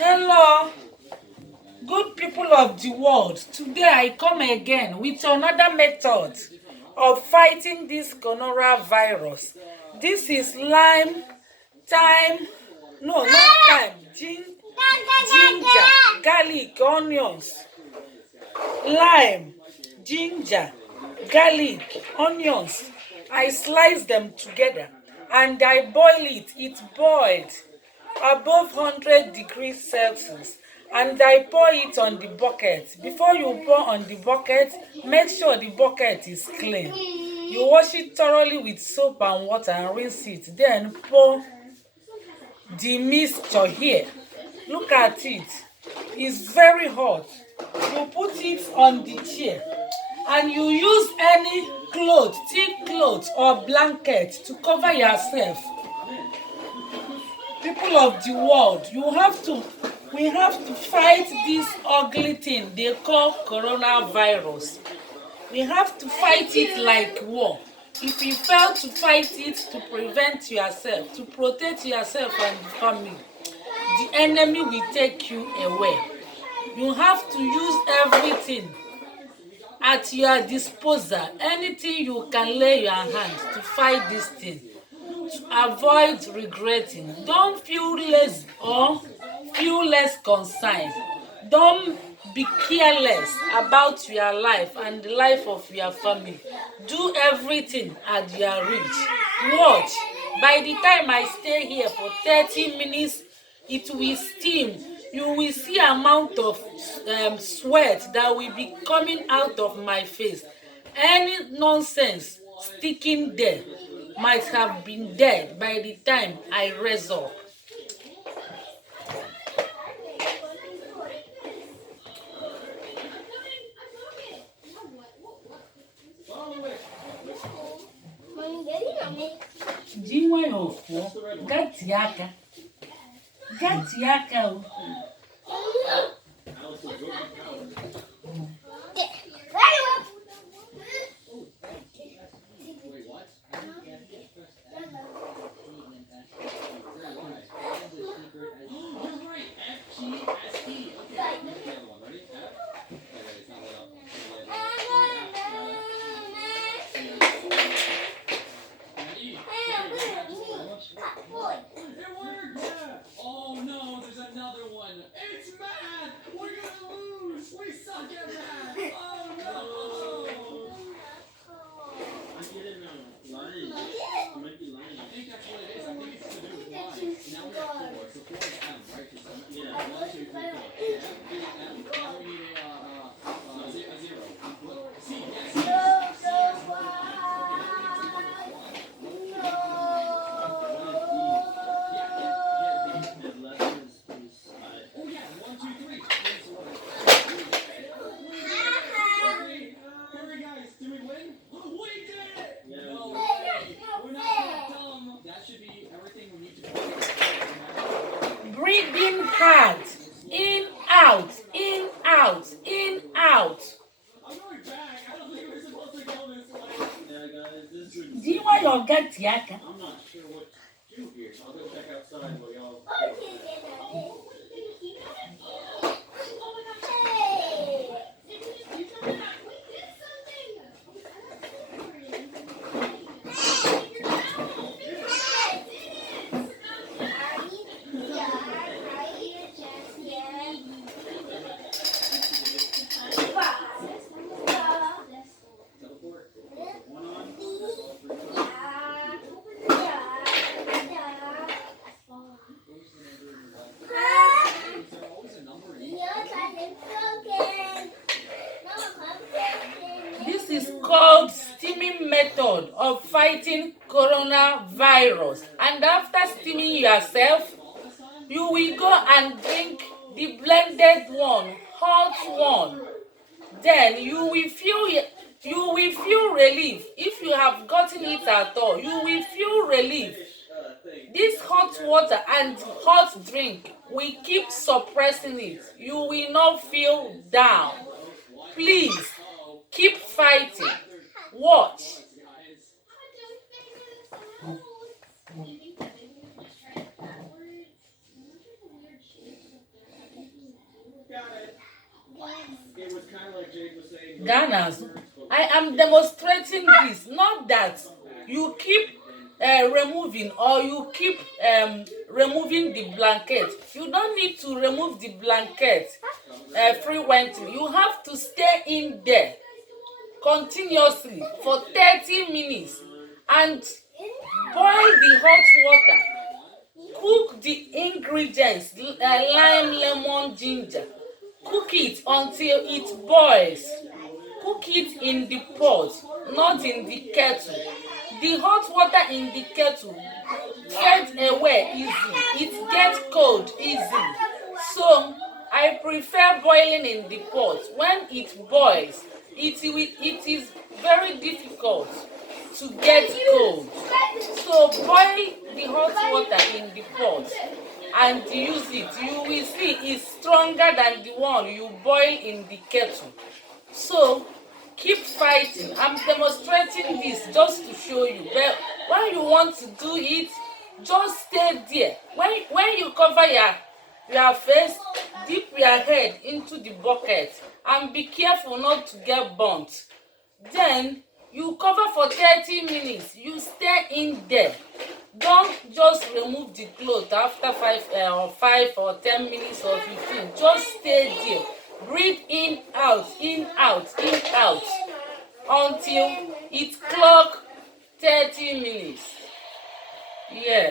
Hello, good people of the world. Today I come again with another method of fighting this coronavirus. This is lime, thyme, no, not thyme, ginger, garlic, onions, lime, ginger, garlic, onions. I slice them together and I boil it. It boiled above 100 degrees Celsius and I pour it on the bucket. Before you pour on the bucket, make sure the bucket is clean. You wash it thoroughly with soap and water and rinse it. Then pour the mixture here. Look at it. It's very hot. You put it on the chair and you use any cloth, thick cloth or blanket to cover yourself. People of the world, we have to fight this ugly thing they call coronavirus. We have to fight it like war. If you fail to fight it to prevent yourself, to protect yourself and the family, the enemy will take you away. You have to use everything at your disposal, anything you can lay your hands to fight this thing, to avoid regretting. Don't feel lazy or feel less concerned. Don't be careless about your life and the life of your family. Do everything at your reach. Watch. By the time I stay here for 30 minutes, it will steam. You will see amount of sweat that will be coming out of my face. Any nonsense sticking there might have been dead by the time I raise up. Ji nwayọọ fụọ, gatie aka o. Breathing hard. In, out, in, out, in, out. Do you want your gut yaka? I'm not sure what to do here. I'll go check outside while y'all. This is called steaming method of fighting coronavirus. And after steaming yourself, you will go and drink the blended one, hot one. Then you will feel relief. If you have gotten it at all, you will feel relief. This hot water and hot drink will keep suppressing it. You will not feel down. Please keep fighting. Watch. Ghana's. I am demonstrating this, not that you keep removing or you keep removing the blanket. You don't need to remove the blanket frequently. You have to stay in there continuously for 30 minutes and boil the hot water. Cook the ingredients, lime, lemon, ginger. Cook it until it boils. Cook it in the pot, not in the kettle. The hot water in the kettle gets away easy. It gets cold easily. So I prefer boiling in the pot. When it boils, it is very difficult to get cold. So boil the hot water in the pot and use it. You will see it's stronger than the one you boil in the kettle. So keep fighting. I'm demonstrating this just to show you. But when you want to do it, just stay there. When you cover your face, dip your head into the bucket and be careful not to get burnt. Then you cover for 30 minutes. You stay in there. Don't just remove the cloth after 5 or 10 minutes or 15. Just stay there. Breathe in, out, in, out, in, out until it clock 30 minutes. Yeah.